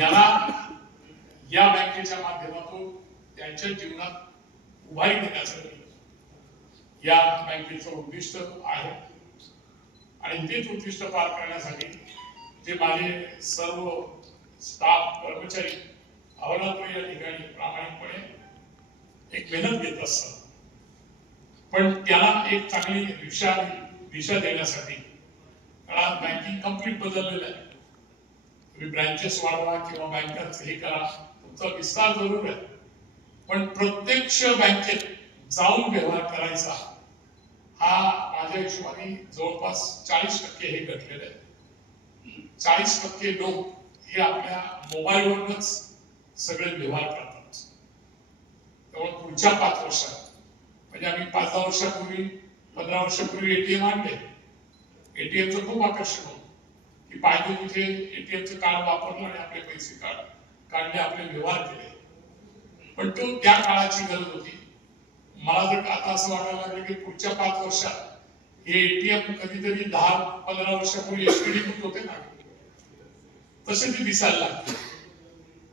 याला या बँकेच्या माध्यमातून त्यांच्या जीवनात उभारी देण्यासाठी या बँकेचं उद्दिष्ट आहे. आणि तेच उद्दिष्ट पार करण्यासाठी जे माझे सर्व स्टाफ कर्मचारी अहोरात्र या ठिकाणी प्रामाणिकपणे एक मेहनत घेत असतात. पण त्याला एक चांगली दिशा दिशा देण्यासाठी कारण बँकिंग कंप्लीट बदललेलं आहे. तुम्ही ब्रँचेस वाढवा किंवा बँकर्स हे करा. तुमचा विस्तार जरूर आहे. पण प्रत्यक्ष बँकेत जाऊन व्यवहार करायचा हा माझ्या हिशोबाने जवळपास चाळीस टक्के हे घटलेलं आहे. चाळीस टक्के लोक हे आपल्या मोबाईलवरूनच सगळे व्यवहार करतात. त्यामुळे पुढच्या पाच वर्षात म्हणजे आम्ही पाच दहा वर्षापूर्वी पंधरा वर्षापूर्वी एटीएम आणले. एटीएमचं खूप आकर्षण होतं. की पाहिजे तिथे एटीएमचं कार्ड वापरलं आणि आपले पैसे काढ. काढले आपले व्यवहार केले. पण तो त्या काळाची गरज होती. मला जर आता असं वाटायला लागलं की पुढच्या पाच वर्षात हे एटीएम कधीतरी दहा पंधरा वर्षापूर्वी एसटीडी बुक होते ना? तसे ते दिसायला लागते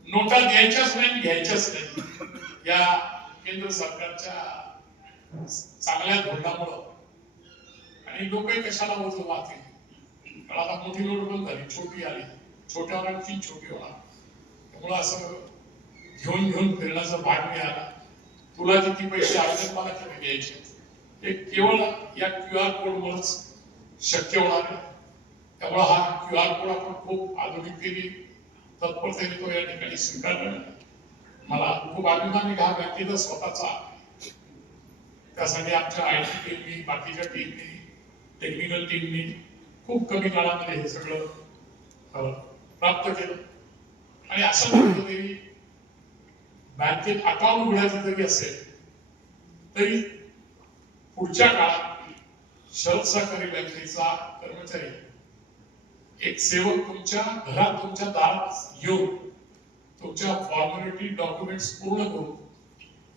नोटा द्यायच्याच नाही आणि घ्यायच्याच नाही. या केंद्र सरकारच्या चांगल्या धोरणामुळं. आणि लोकही कशाला वजन वाहतील कारण आता मोठी गोड बोलत झाली. छोटी आली. छोट्यावर आणखी छोटी होणार त्यामुळं असं घेऊन घेऊन फिरण्याचा भाग मिळाला तुला किती पैसे आले मला किती द्यायचे हे केवळ या क्यू आर कोडमुळेच शक्य होणार आहे. त्यामुळे हा क्यू आर कोड आपण खूप आधुनिकतेने तत्परतेने तो या ठिकाणी स्वीकारला मला खूप अभिमान हा बँकेचा स्वतःचा त्यासाठी आमच्या आय टी टीमनी बाकीच्या टीमनी टेक्निकल टीमनी खूप कमी काळामध्ये हे सगळं प्राप्त केलं. आणि असं तरी बँकेत अकाउंट उघडायचं जरी असेल तरी पुढच्या काळात शरद सहकारी बँकेचा कर्मचारी एक सेवक तुमच्या घरात तुमच्या दारात येऊन तुमच्या फॉर्मॅलिटी डॉक्युमेंट्स पूर्ण करून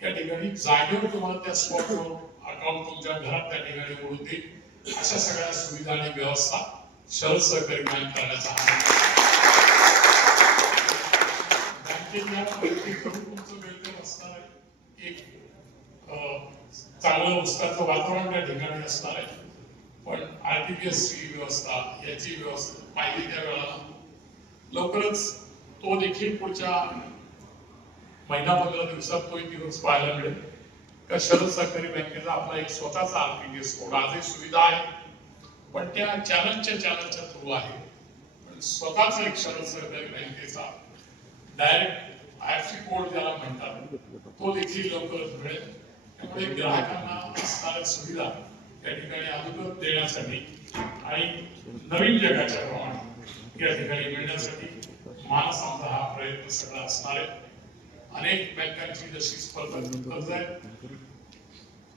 या ठिकाणी जागेवर तुम्हाला त्या स्पॉटवर अकाउंट तुमच्या घरात त्या ठिकाणी उघडून देईल. अशा सगळ्या सुविधा आणि व्यवस्था शहर सहकारी बँक करण्याचा असणार एक चांगलं उत्साहाचं वातावरण त्या ठिकाणी असणार आहे. पण आरटीपीएस ची व्यवस्था याची व्यवस्था पाहिजे त्या वेळेला. लवकरच तो देखील पुढच्या महिना पंधरा दिवसात तो एक दिवस पाहायला मिळेल. का शरद सहकारी बँकेचा आपला एक स्वतःचा आरटीपीएस कोड आजही सुविधा आहे. पण त्या चॅनलच्या चॅनलच्या थ्रू आहे. स्वतःचा एक शरद सहकारी बँकेचा डायरेक्ट आयएफसी कोड ज्याला म्हणतात तो देखील लवकरच मिळेल. त्यामुळे ग्राहकांना असणाऱ्या सुविधा या ठिकाणी अगोदर देण्यासाठी आणि नवीन जगाच्या प्रमाण या ठिकाणी मिळण्यासाठी मानस आमचा हा प्रयत्न सगळा असणार आहे. अनेक बँकांची जशी स्पर्धा गरज आहे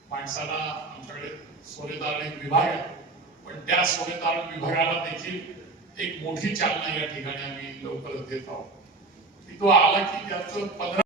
माणसाला आमच्याकडे सोनेदार एक विभाग आहे. पण त्या सोनेदार विभागाला देखील एक मोठी चालना या ठिकाणी आम्ही लवकरच देत आहोत. की तो आला की त्याचं पंधरा